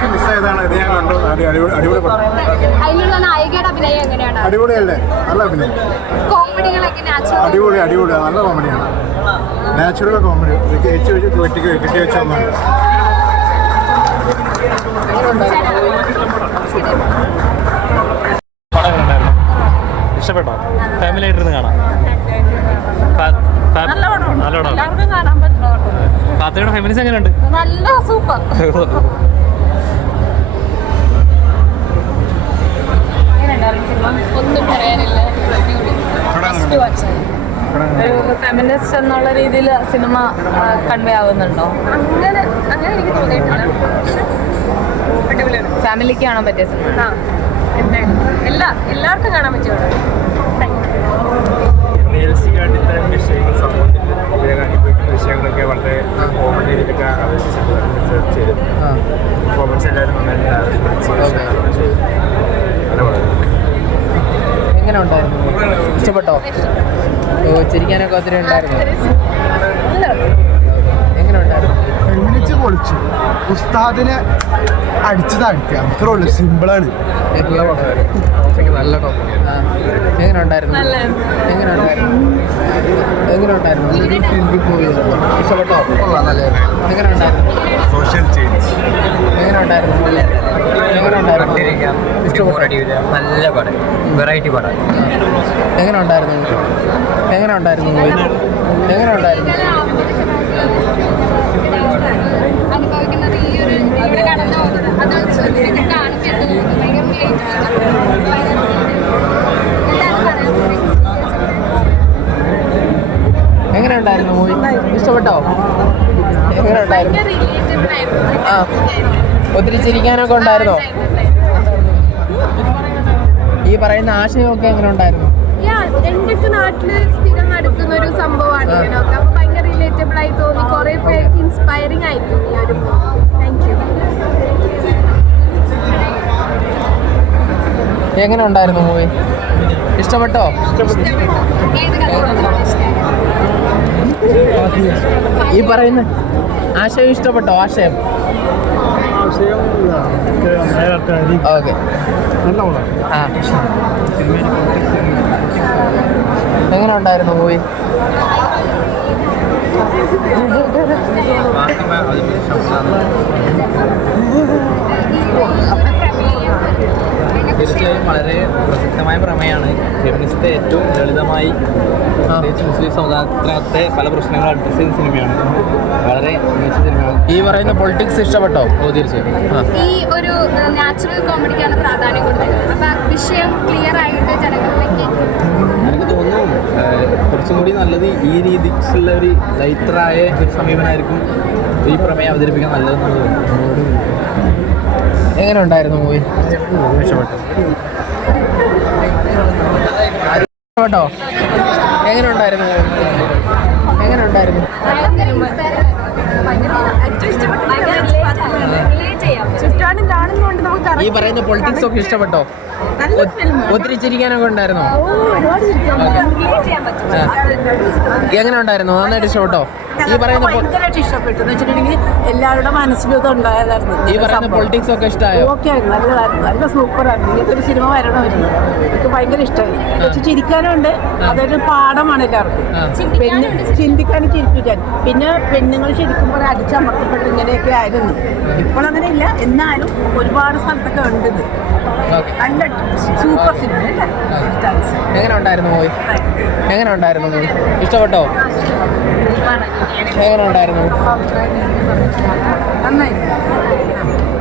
എനിക്ക് മിസ്സായതാണ്. ഇത് ഞാൻ കണ്ടു. അടിപൊളി പടം. അതിലുള്ള നായികയുടെ അഭിനയം എങ്ങനെയാണ്? അടിപൊളിയല്ലേ? നല്ല അഭിനയം. കോമഡികളൊക്കെ നാച്ചുറൽ. അടിപൊളി നല്ല കോമഡിയാണ്. Natural comedy. കെട്ടി വെച്ച ഒന്നാണ്. ഇഷ്ടപ്പെട്ടോ? ഫാമിലി ആയിട്ടിരുന്ന് കാണാം. ഫാത്തിമയുടെ ഫാമിലീസ് എങ്ങനെയുണ്ട്? നല്ല സൂപ്പർ. ഒന്നും പറയാനില്ല. ഒരു ഫെമിനിസ്റ്റ് എന്നുള്ള രീതിയിൽ സിനിമ കൺവേ ആവുന്നുണ്ടോ? അങ്ങനെ എനിക്ക് തോന്നിയിട്ടില്ല. ഫാമിലിക്ക് കാണാൻ പറ്റിയ സിനിമ. എല്ലാവർക്കും കാണാൻ പറ്റുമോ? വിഷയങ്ങൾ സമൂഹത്തിൽ അനുഭവിക്കുന്ന വിഷയങ്ങളൊക്കെ വളരെ കോമൺ രീതിയിലൊക്കെ ചെയ്തു. പെർഫോമൻസ് എല്ലാവരും എങ്ങനെ ഉണ്ടായിരുന്നു? ഇഷ്ടപ്പെട്ടോ? ചിരിക്കാനൊക്കെ ഒത്തിരി ഉണ്ടായിരുന്നു. എങ്ങനെ ഉണ്ടായിരുന്നു? ഫെമിനിസ്റ്റ് പൊളിച്ചു. ഉസ്താദിനെ അടിച്ചതാഴ്ത്തി. അത്രേ ഉള്ളൂ. സിമ്പിളാണ്. നല്ല ടോപ്പ്. എങ്ങനെ ഉണ്ടായിരുന്നു? എങ്ങനെ ഉണ്ടായിരുന്നു? ഇഷ്ടപ്പെട്ടോ? എങ്ങനെ ഉണ്ടായിരുന്നു? സോഷ്യൽ ചേഞ്ച് എങ്ങനെ ഉണ്ടായിരുന്നു? നല്ല പടം, വെറൈറ്റി പടം. എങ്ങനെ ഉണ്ടായിരുന്നു? അനുഭവിക്കുന്നത് ഈ ഒരു ഇവിടെ കടന്നു പോകുന്നത് അത് എങ്ങനെ ഉണ്ടായിരുന്നു മൂവി? ഇഷ്ടപ്പെട്ടോ? എങ്ങനെ ഉണ്ടായിരുന്നു? ആ, ഒത്തിരി ചിരിക്കാനൊക്കെ ഉണ്ടായിരുന്നോ? ഈ പറയുന്ന ആശയമൊക്കെ എങ്ങനെ ഉണ്ടായിരുന്നു? എന്റെയൊക്കെ നാട്ടില് സ്ഥിരം നടക്കുന്ന ഒരു സംഭവമാണ് ഇങ്ങനെയൊക്കെ. അപ്പൊ ഭയങ്കര റിലേറ്റബിൾ ആയി തോന്നി. കുറെ പേർക്ക് ഇൻസ്പയറിംഗ് ആയി തോന്നി ഈ ഒരു. Thank you. എങ്ങനെ ഉണ്ടായിരുന്നു മൂവി? ഇഷ്ടപ്പെട്ടോ? ഈ പറയുന്ന ആശയം ഇഷ്ടപ്പെട്ടോ? ആശയം ഓക്കെ. ആ, എങ്ങനെ ഉണ്ടായിരുന്നു മൂവി? തീർച്ചയായും വളരെ പ്രസക്തമായ പ്രമേയമാണ്. ഫെമിനിസ്റ്റ് ഏറ്റവും ലളിതമായി പ്രത്യേകിച്ച് മുസ്ലിം സമുദായത്തിനകത്തെ പല പ്രശ്നങ്ങൾ അഡ്രസ് ചെയ്യുന്ന സിനിമയാണ്. വളരെ മികച്ച സിനിമയാണ്. ഈ പറയുന്ന പൊളിറ്റിക്സ് ഇഷ്ടപ്പെട്ടോ? ഓ, തീർച്ചയായും. ഈ ഒരു നാച്ചുറൽ കോമഡിക്കാണ് പ്രാധാന്യം കൊടുക്കുന്നത്. അപ്പൊ വിഷയം ക്ലിയർ ആയിട്ട് ജനങ്ങളിലേക്ക് എനിക്ക് തോന്നുന്നു കുറച്ചും കൂടി നല്ലത് ഈ രീതിക്കുള്ള ഒരു ലൈറ്ററായ ഒരു സമീപനമായിരിക്കും ഈ പ്രമേയം അവതരിപ്പിക്കാൻ നല്ലതെന്നുള്ളത്. എങ്ങനെ ഉണ്ടായിരുന്നു മൂവി? ഇഷ്ടപ്പെട്ടോ? എങ്ങനെ ഉണ്ടായിരുന്നു? ചുറ്റാനും കാണുന്നതുകൊണ്ട് നമുക്ക് ഈ പറയുന്ന പൊളിറ്റിക്സ് ഒക്കെ ഇഷ്ടപ്പെട്ടോ? ഒത്തിരി ചിരിക്കാനൊക്കെ ഉണ്ടായിരുന്നോ? എങ്ങനെ ഉണ്ടായിരുന്നു? നന്നായിട്ട് ഇഷ്ടപ്പെട്ടോ? ഈ പറയുന്ന ഭയങ്കരമായിട്ട് ഇഷ്ടപ്പെട്ടു. എന്ന് വെച്ചിട്ടുണ്ടെങ്കിൽ എല്ലാവരുടെ മനസ്സിലും ഇത് ഉണ്ടായതായിരുന്നു. ഈ പറയുന്ന പൊളിറ്റിക്സ് ഒക്കെ ഇഷ്ടമായോ? ഓക്കെ, നല്ലതായിരുന്നു. നല്ല സൂപ്പറായിരുന്നു. ഇങ്ങനത്തെ ഒരു സിനിമ വരണമായിരുന്നു. എനിക്ക് ഭയങ്കര ഇഷ്ടമായി. പക്ഷെ ചിരിക്കാനും ഉണ്ട്. അതൊരു പാഠമാണ് എല്ലാവർക്കും. ചിന്തിക്കാനും ചിരിപ്പിക്കാൻ. പിന്നെ പെണ്ണുങ്ങൾ ശരിക്കും പറയാൻ അടിച്ചമർത്തപ്പെട്ട് ഇങ്ങനെയൊക്കെ ആയിരുന്നു. ഇപ്പോൾ അങ്ങനെയില്ല. എന്നാലും ഒരുപാട് സ്ഥലത്തൊക്കെ ഉണ്ട് ഇത്. നല്ല സൂപ്പർ സിനിമ അല്ലേ? എങ്ങനെ ഉണ്ടായിരുന്നു മൂവി? ഇഷ്ടപ്പെട്ടോ? എങ്ങനെ ഉണ്ടായിരുന്നു? നന്നായി.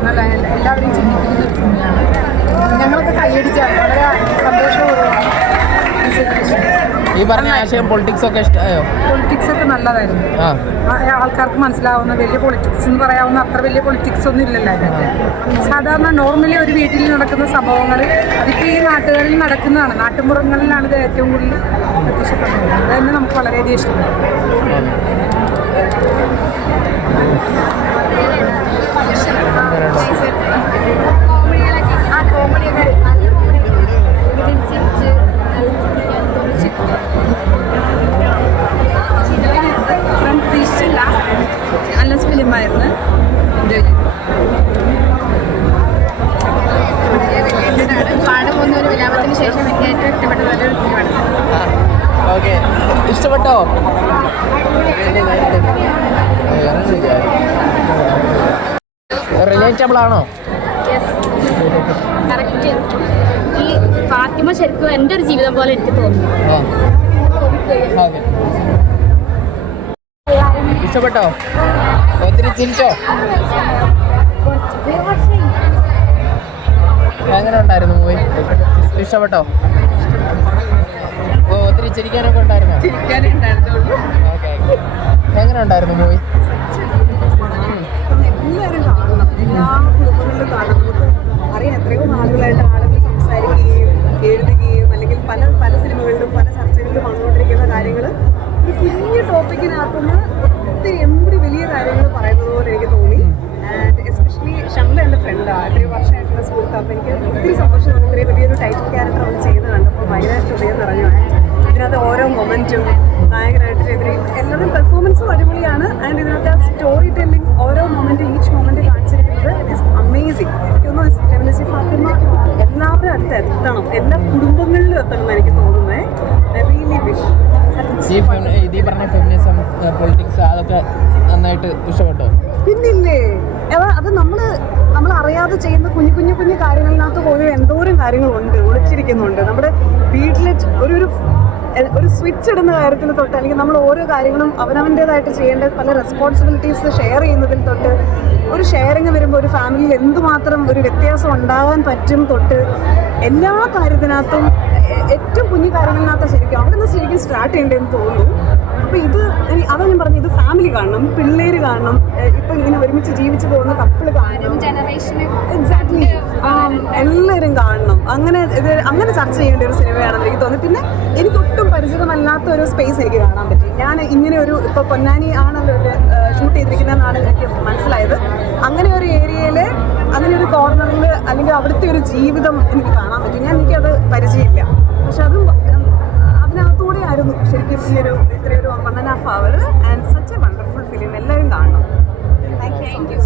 നല്ല എല്ലാവരും ചിന്തിക്കുന്ന ഒരു സിനിമയാണ്. ഞങ്ങളൊക്കെ കൈയടിച്ചാണ്. വളരെ സന്തോഷപൂർവ്വം. ഈ പറഞ്ഞ ആശയം പൊളിറ്റിക്സ് ഒക്കെ ഇഷ്ടമായോ? പൊളിറ്റിക്സ് ഒക്കെ നല്ലതായിരുന്നു. ആൾക്കാർക്ക് മനസ്സിലാവുന്ന വലിയ പൊളിറ്റിക്സ് എന്ന് പറയാവുന്ന അത്ര വലിയ പൊളിറ്റിക്സ് ഒന്നും ഇല്ലല്ലോ അതിനകത്ത്. സാധാരണ നോർമലി ഒരു വീട്ടിൽ നടക്കുന്ന സംഭവങ്ങൾ അതിപ്പോൾ ഈ നാട്ടുകളിൽ നടക്കുന്നതാണ്. നാട്ടുമ്പുറങ്ങളിലാണ് ഇത് ഏറ്റവും കൂടുതൽ പ്രത്യക്ഷപ്പെടുന്നത്. അത് തന്നെ നമുക്ക് വളരെയധികം ഇഷ്ടപ്പെട്ടു. പ്രതീക്ഷിച്ചില്ല. നല്ല ഫിലിമായിരുന്നു. എൻജോയ് ചെയ്തു. റിലേറ്റബിൾ ആണോ? കറക്റ്റ്. ഈ ഫാത്തിമ ശരിക്കും എൻ്റെ ഒരു ജീവിതം പോലെ എനിക്ക് തോന്നുന്നു. ഓക്കെ, ഇഷ്ടപ്പെട്ടോ? ഒത്തിരി ചിരിച്ചോ? എങ്ങനെ ഉണ്ടായിരുന്നു മൂവി? ഇഷ്ടപ്പെട്ടോ? ഒത്തിരി ചിരിക്കാനൊക്കെ ഉണ്ടായിരുന്നോ? ഓക്കെ, എങ്ങനെ ഉണ്ടായിരുന്നു മൂവി? എല്ലാവരും കാണണം, എല്ലാ കുടുംബങ്ങളിലും കാണണം. നമുക്ക് അറിയാം എത്രയോ നാളുകളായിട്ട് ആളുകൾ സംസാരിക്കുകയും എഴുതുകയും അല്ലെങ്കിൽ പല പല സിനിമകളിലും പല ചർച്ചകളിലും വന്നുകൊണ്ടിരിക്കുന്ന കാര്യങ്ങൾ ഒരു കുഞ്ഞു ടോപ്പിക്കിനകത്തുനിന്ന് ഒത്തിരി എമ്പടി വലിയ കാര്യങ്ങൾ പറയുന്നത് പോലെ എനിക്ക് തോന്നി. ആൻഡ് എസ്പെഷ്യലി ഷംല എൻ്റെ ഫ്രണ്ടാണ്, എത്രയോ വർഷമായിട്ടുള്ള സുഹൃത്ത്. അപ്പോൾ എനിക്ക് ഒത്തിരി സന്തോഷം തോന്നി. ഇത്രയും വലിയൊരു ടൈറ്റിൽ ക്യാരക്ടർ അവൾ ചെയ്യുന്നത് കണ്ടപ്പോൾ ഭയങ്കര ഹൃദയം നിറഞ്ഞു. ഇതിനകത്ത് ഓരോ മൊമെൻറ്റും നായകനായിട്ട് ചെയ്തിരിക്കും, എല്ലാവരും പെർഫോമൻസും അടിപൊളിയാണ്. ആൻഡ് ഇതിനകത്ത് സ്റ്റോറി ടെല്ലിംഗ്, ഓരോ മൊമെൻറ്റും ഈച്ച് മൊമെൻറ്റ് കാണിച്ചിരിക്കുന്നത് ഇസ് അമേസിങ്. എനിക്കൊന്നും ഫെമിനിസ്റ്റ് ഫാത്തിമ എല്ലാവരും അടുത്ത് എത്തണം, എല്ലാ കുടുംബങ്ങളിലും എത്തണം എന്ന് എനിക്ക് തോന്നുന്നത്. I really wish. ഈ പറഞ്ഞ ഫെമിനിസം, പൊളിറ്റിക്സ് അതൊക്കെ നന്നായിട്ട് ഇഷ്ടപ്പെട്ടോ? പിന്നില്ലേ, അത് നമ്മൾ അറിയാതെ ചെയ്യുന്ന കുഞ്ഞു കുഞ്ഞു കുഞ്ഞു കാര്യങ്ങളിനകത്ത് പോലും എന്തോരം കാര്യങ്ങളുണ്ട്, ഒളിച്ചിരിക്കുന്നുണ്ട്. നമ്മുടെ വീട്ടിൽ ഒരു സ്വിച്ച് ഇടുന്ന കാര്യത്തിൽ തൊട്ട് അല്ലെങ്കിൽ നമ്മൾ ഓരോ കാര്യങ്ങളും അവനവൻ്റേതായിട്ട് ചെയ്യേണ്ട പല റെസ്പോൺസിബിലിറ്റീസ് ഷെയർ ചെയ്യുന്നതിൽ തൊട്ട് ഒരു ഷെയറിങ് വരുമ്പോൾ ഒരു ഫാമിലിയിൽ എന്തുമാത്രം ഒരു വ്യത്യാസം ഉണ്ടാകാൻ പറ്റും തൊട്ട് എല്ലാ കാര്യത്തിനകത്തും ഏറ്റവും കുഞ്ഞു കാര്യങ്ങളിനകത്ത് ശരിക്കും അവിടെ നിന്ന് ശരിക്കും സ്റ്റാർട്ട് ചെയ്യേണ്ടതെന്ന് തോന്നുന്നു. അപ്പോൾ അതാ ഞാൻ പറഞ്ഞു, ഇത് ഫാമിലി കാണണം, പിള്ളേർ കാണണം, ഇപ്പം ഇങ്ങനെ ഒരുമിച്ച് ജീവിച്ചു പോകുന്ന കപ്പിള് കാണണം, എക്സാക്ട്ലി എല്ലാവരും കാണണം. അങ്ങനെ ചർച്ച ചെയ്യേണ്ട ഒരു സിനിമയാണെന്ന് എനിക്ക് തോന്നി. പിന്നെ എനിക്കൊട്ടും പരിചിതമല്ലാത്ത ഒരു സ്പേസ് എനിക്ക് കാണാൻ പറ്റി. ഞാൻ ഇങ്ങനെ ഇപ്പോൾ പൊന്നാനി ആണല്ലോ ഷൂട്ട് ചെയ്തിരിക്കുന്നതെന്നാണ് എനിക്ക് മനസ്സിലായത്. അങ്ങനെ ഒരു ഏരിയയിൽ അങ്ങനെ ഒരു കോർണറിൽ അല്ലെങ്കിൽ അവിടുത്തെ ഒരു ജീവിതം എനിക്ക് കാണാൻ പറ്റി. എനിക്കത് പരിചയമില്ല, പക്ഷെ അതിനകത്തൂടെ ആയിരുന്നു ശരിക്കും ഇത്രയൊരു 1.5 hour and such A wonderful film. എല്ലാവരും കാണണം. Thank you.